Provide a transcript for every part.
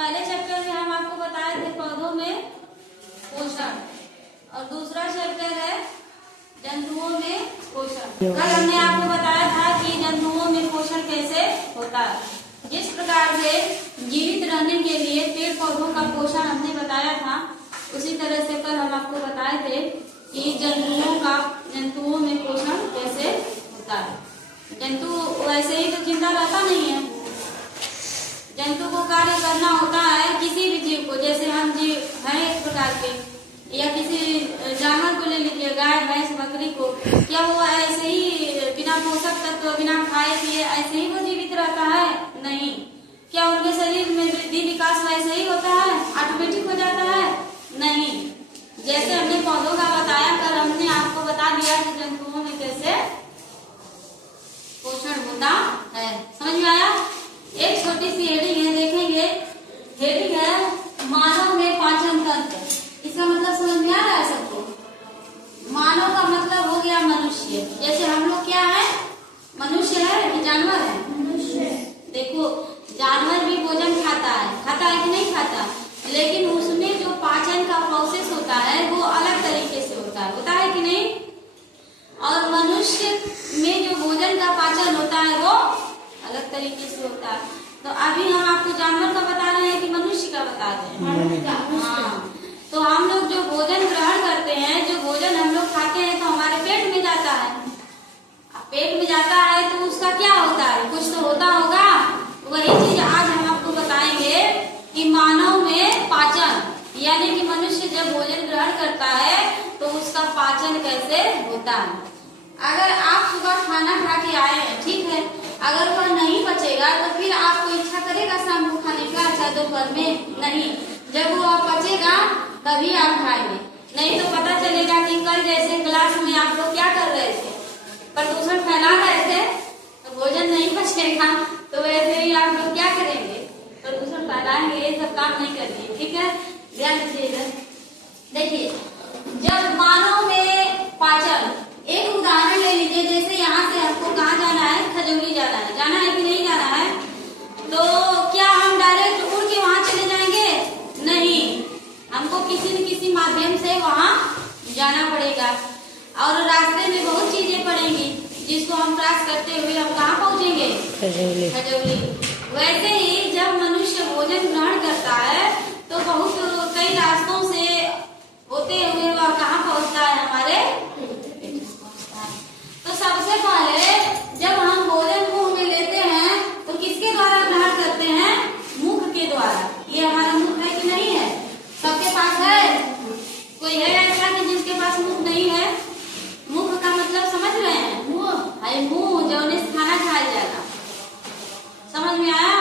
पहले चैप्टर में हम आपको बताए थे पौधों में पोषण, और दूसरा चैप्टर है जंतुओं में पोषण। कल हमने आपको बताया था कि जंतुओं में पोषण कैसे होता है। जिस प्रकार से जीवित रहने के लिए पेड़ पौधों का पोषण हमने बताया था, उसी तरह से कल हम आपको बताए थे कि जंतुओं में पोषण कैसे होता है। जंतु वैसे ही तो जिंदा रहता नहीं है, जंतु को कार्य करना होता है। किसी भी जीव को, जैसे हम जीव हैं एक प्रकार के, या किसी जानवर को ले लीजिए, गाय भैंस बकरी को, क्या वो ऐसे ही बिना पोषक तत्व बिना खाए पिए ऐसे ही वो जीवित रहता है? नहीं। क्या उनके शरीर में वृद्धि विकास वैसे ही होता है, ऑटोमेटिक हो जाता है? नहीं। जैसे हमने पौधों का बताया, कर हमने आपको बता दिया कि जंतुओं में कैसे पोषण होता है। समझ में आया? एक छोटी सी हेडिंग है, देखेंगे। हेडिंग है मानव में पाचन तंत्र। इसका मतलब समझ में आ रहा है सबको? मानव का मतलब हो गया मनुष्य। जैसे हम लोग क्या है, मनुष्य है कि जानवर है? मनुष्य। देखो, जानवर भी भोजन खाता है कि नहीं खाता, लेकिन उसमें जो पाचन का प्रोसेस होता है वो अलग तरीके से होता है कि नहीं? और मनुष्य में जो भोजन का पाचन होता है वो अलग तरीके से होता है। तो अभी हम आपको जानवर का बता रहे हैं कि मनुष्य का बता रहे हैं? हाँ। तो हम लोग जो भोजन ग्रहण करते हैं, जो भोजन हम लोग खाते हैं, तो हमारे पेट में जाता है। पेट में जाता है तो उसका क्या होता है? कुछ तो होता होगा। वही चीज आज हम आपको बताएंगे कि मानव में पाचन, यानी कि मनुष्य जब भोजन ग्रहण करता है तो उसका पाचन कैसे होता है। अगर आप सुबह खाना खा के आए हैं, ठीक है, अगर वह नहीं पचेगा तो फिर आपको इच्छा करेगा शाम को खाने का, चाहे दोपहर में? नहीं। जब वो पचेगा तभी आप खाएंगे, नहीं तो पता चलेगा कि कल जैसे क्लास में आप लोग क्या कर रहे थे, प्रदूषण फैला रहे थे, तो भोजन नहीं पचेगा, तो वैसे ही आप लोग क्या करेंगे? प्रदूषण फैलाएंगे। ये सब काम नहीं करेंगे, ठीक है? ध्यान दीजिएगा। देखिए, जब मानव में पाचन, एक उदाहरण ले लीजिए। जैसे यहाँ से हमको कहाँ जाना है? खजौली जाना है कि नहीं जाना है? तो क्या हम डायरेक्ट उड़ के वहाँ चले जाएंगे? नहीं, हमको किसी न किसी माध्यम से वहाँ जाना पड़ेगा, और रास्ते में बहुत चीजें पड़ेंगी जिसको हम क्रॉस करते हुए हम कहाँ पहुँचेंगे? खजौली। वैसे ही जब मनुष्य भोजन ग्रहण करता है तो बहुत कई रास्तों से होते हुए वह कहाँ पहुँचता है? हमारे पेट में पहुँचता है। तो सबसे पहले जब हम भोजन मुंह में लेते हैं तो किसके द्वारा ग्रहण करते हैं? मुख के द्वारा। ये हमारा मुख है कि नहीं है? सबके पास है? कोई है ऐसा कि जिसके पास मुख नहीं है? मुख का मतलब समझ रहे हैं? मुंह जौने से खाना खाया जाएगा। समझ में आया?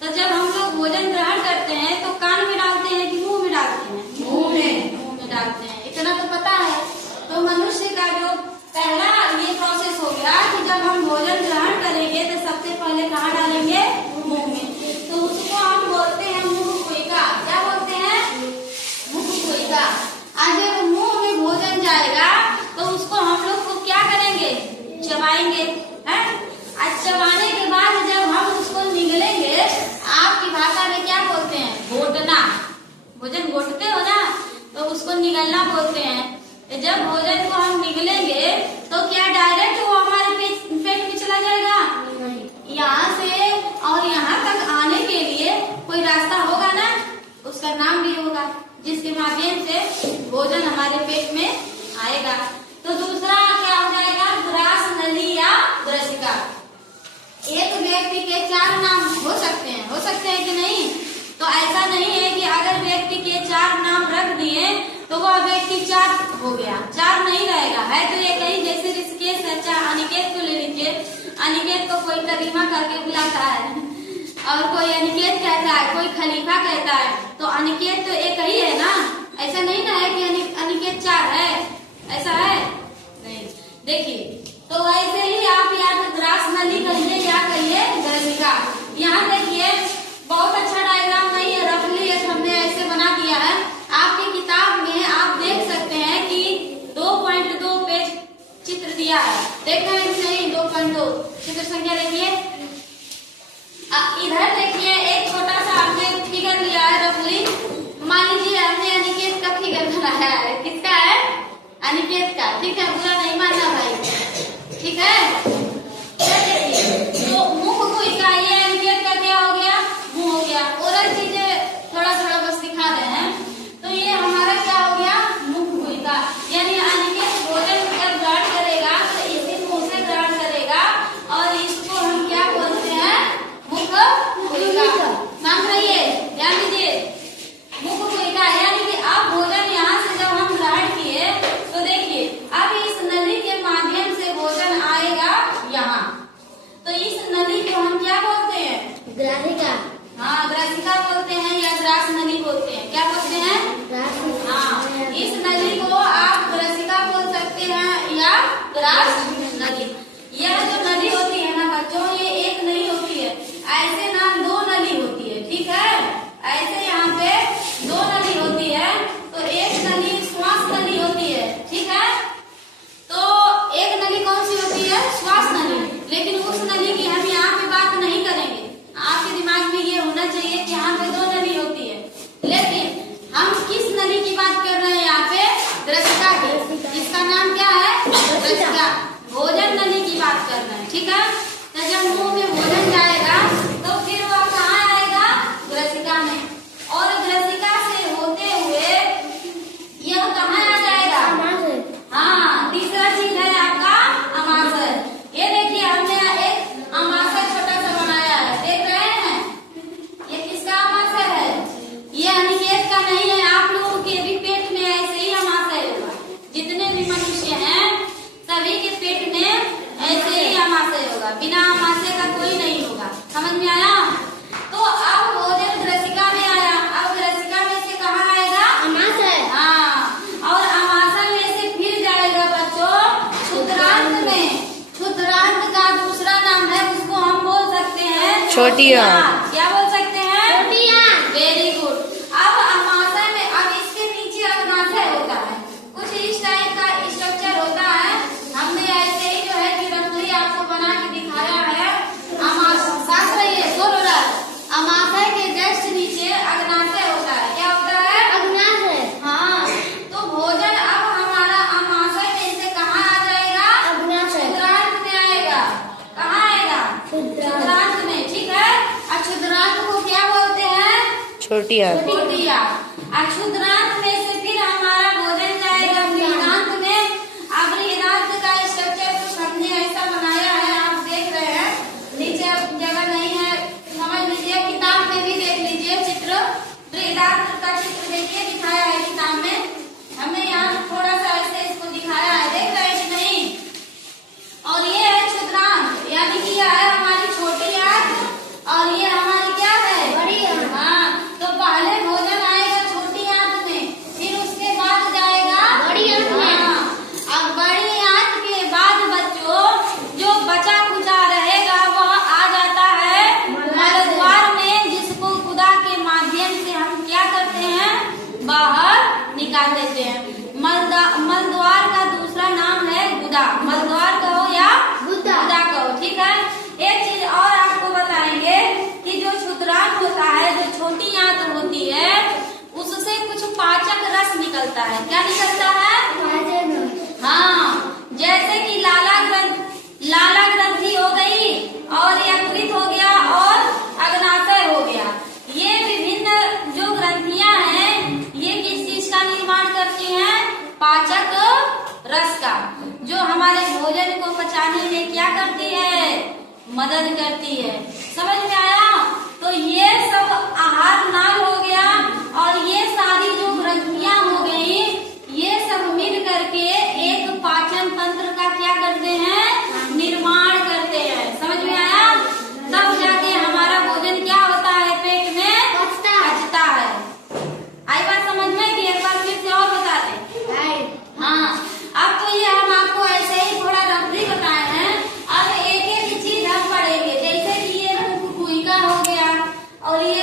तो जब हम लोग भोजन ग्रहण करते हैं तो कान में डालते हैं कि मुंह में डालते हैं? मुंह में डालते हैं, इतना तो पता है। तो मनुष्य का जो पहला ये प्रोसेस हो गया कि जब हम भोजन ग्रहण करेंगे तो सबसे पहले कहाँ डालेंगे? मुंह में। तो उसको हम बोलते हैं मुंह कुइका। क्या बोलते हैं? मुंह कुइका। आज जब मुंह में भोजन जाएगा तो उसको हम लोग को क्या करेंगे? चबाएंगे, है? आज चबाने के बाद जब हम उसको निगलेंगे, आपकी भाषा में क्या बोलते हैं? घोटना। भोजन घोटते हो ना, तो उसको निगलना बोलते हैं। जब भोजन को हम निगलेंगे तो क्या डायरेक्ट वो हमारे पेट में चला जाएगा? यहाँ से और यहाँ तक आने के लिए कोई रास्ता होगा ना, उसका नाम भी होगा, जिसके माध्यम से भोजन हमारे पेट में आएगा। तो दूसरा क्या हो जाएगा? ग्रास नली या ग्रसिका। एक व्यक्ति के 4 नाम हो सकते हैं कि नहीं? तो ऐसा नहीं है कि अगर व्यक्ति के 4 नाम रख दिए तो वह व्यक्ति 4 हो गया, 4 नहीं रहेगा, है तो एक ही। जैसे ऋषिकेश, अच्छा अनिकेत को ले लीजिए। अनिकेत को कोई करीमा करके बुलाता है, और कोई अनिकेत कहता है, कोई खलीफा कहता है, तो अनिकेत तो एक ही है ना? ऐसा नहीं ना है कि अनिकेत 4 है, ऐसा है? नहीं। देखिए, तो ऐसे ही आप या तो ग्रास नली कहिए या कहिए ग्रसिका। यहाँ देखिए, बहुत अच्छा डायग्राम नहीं है, रफली हमने ऐसे बना दिया है। आपकी किताब में आप देख सकते हैं कि 2.2 पेज चित्र दिया है। देख रहे हैं कि नहीं? 2.2 चित्र संख्या देखिए। इधर देखिए, एक छोटा अनिकेत का, ठीक है, बुरा नहीं मानना भाई, ठीक है। तो मुख गुहिका, ये अनिकेत का क्या हो गया, मुंह हो गया। और चीजें थोड़ा थोड़ा बस दिखा रहे हैं। तो ये हमारा क्या हो गया, मुख गुहिका, यानी अनिकेत भोजन जब ग्रहण करेगा तो इसी मुंह से ग्रहण करेगा और इसको हम क्या बोलते हैं, मुख गुहिका। समझ रहिए, ध्यान दीजिए, मुख गुहिका यानी कि अब भोजन यहाँ से जब हम ग्रहण किए तो देखिए अब इस नली के माध्यम से भोजन आएगा यहाँ, तो इस नली को हम क्या बोलते हैं, ग्राहिका। हाँ, ग्रासिका बोलते हैं या ग्रास नली बोलते हैं, क्या बोलते हैं, हाँ, इस नली को आप ग्रासिका बोल सकते हैं या ग्रास नली। यह जो नली होती है ना बच्चों, ये एक नहीं होती है, ऐसे ना दो नली होती है, ठीक है, ऐसे यहाँ पे दो नली होती है। तो एक नली श्वास नली होती है, ठीक है, तो एक नली कौन सी होती है, श्वास नली। लेकिन उस नली की हम यहाँ पे बात नहीं करेंगे, आपके दिमाग में ये होना चाहिए कि यहाँ पे दो नली होती है, लेकिन हम किस नली की बात कर रहे हैं यहाँ पे, ग्रसिका की, जिसका नाम क्या है, ग्रसिका, भोजन नली की बात कर रहे हैं, ठीक है। तो जब मुंह में भोजन जाएगा तो फिर वह कहाँ आएगा, ग्रसिका में, और ग्रसिका से होते हुए यह कहाँ आ जाएगा, हाँ, तीसरा चीज है आपका अमाशय। ये देखिए हमने एक अमाशय छोटा सा बनाया है, देख रहे हैं, ये किसका अमाशय है, ये अनिकेत का नहीं है, आप लोगों के भी पेट में ऐसे ही अमाशय होगा, जितने भी मनुष्य हैं सभी के पेट में ऐसे ही अमाशय होगा, बिना अमाशय का कोई नहीं होगा, समझ में आया। तो अब भोजन ग्रसिका में आया, अब ग्रसिका में से कहाँ आएगा, अमाशय। हाँ, और अमाशय में से फिर जाएगा बच्चों क्षुद्रांत में। क्षुद्रांत का दूसरा नाम है, उसको हम बोल सकते हैं छोटी आंत। क्या बोल सकते हैं, छोटी आंत। Very good. अब अमाशय में, अब इसके नीचे अग्नाशय होता है, कुछ इस टाइप का स्ट्रक्चर होता है, हमने ऐसे ही जो है कि रंगोली आपको बना के दिखाया है। शास्त्र ये अमाशय के जस्ट नीचे अग्नाशय होता है, क्या होता है, अग्नाशय। हाँ, तो भोजन अब हमारा अमाशय में से कहाँ आ जाएगा, अग्नाशय। क्षुद्रांत में आएगा, कहाँ आएगा, क्षुद्रांत में, ठीक है। क्षुद्रांत को क्या बोलते हैं, छोटी आंत। छोटी आंत। क्षुद्रांत में से फिर हमारा भोजन जाएगा बृहदांत में। अब बृहदांत का स्ट्रक्चर कुछ हमने ऐसा बनाया है, आप देख रहे हैं, नीचे जगह नहीं है, समझ लीजिए, किताब में भी देख लीजिए चित्र, बृहदांत का चित्र देखिए, दिखाया है किताब में, हमने यहाँ थोड़ा सा ऐसे इसको दिखाया है, देख रहे हैं कि नहीं। और ये है क्षुद्रांत, यानी कि यह है हमारी छोटी आंत और ये हमारी क्या है, बड़ी आंत। हाँ, तो पहले भोजन आएगा छोटी आंत में, फिर उसके बाद जाएगा बड़ी आंत में। हाँ, अब बड़ी आंत के बाद बच्चों जो बचा कुचा रहेगा वह आ जाता है मलद्वार में, जिसको गुदा के माध्यम से हम क्या करते हैं, बाहर निकाल देते हैं। मलद्वार का दूसरा नाम है गुदा, मलद्वार कहो या गुदा कहो, ठीक है। एक चीज और आपको बताएंगे कि जो क्षुद्रांत होता है, जो छोटी आंत होती है, उससे कुछ पाचक रस निकलता है, क्या निकलता है, हाँ, जैसे कि लाला ग्रंथि हो गई और यकृत हो गया और अग्नाशय हो गया। ये विभिन्न जो ग्रंथियां हैं ये किस चीज का निर्माण करती हैं, पाचक रस का, जो हमारे भोजन को पचाने में क्या करती है, मदद करती है, समझ में आया। तो ये सब आहार नाल हो गया और ये सारी जो ग्रंथियां हो गई, ये सब मिल करके एक पाचन तंत्र का क्या करते हैं, निर्माण करते हैं, समझ में आया। तब जाके हमारा भोजन क्या होता है, पेट में पचता है। आई बात समझ में कि एक बार फिर से और बता दें, हाँ। अब तो ये हम आपको ऐसे ही थोड़ा रफली बताए हैं, अब एक एक चीज हम पढ़ेंगे, जैसे कि ये मुख गुहिका हो गया और ये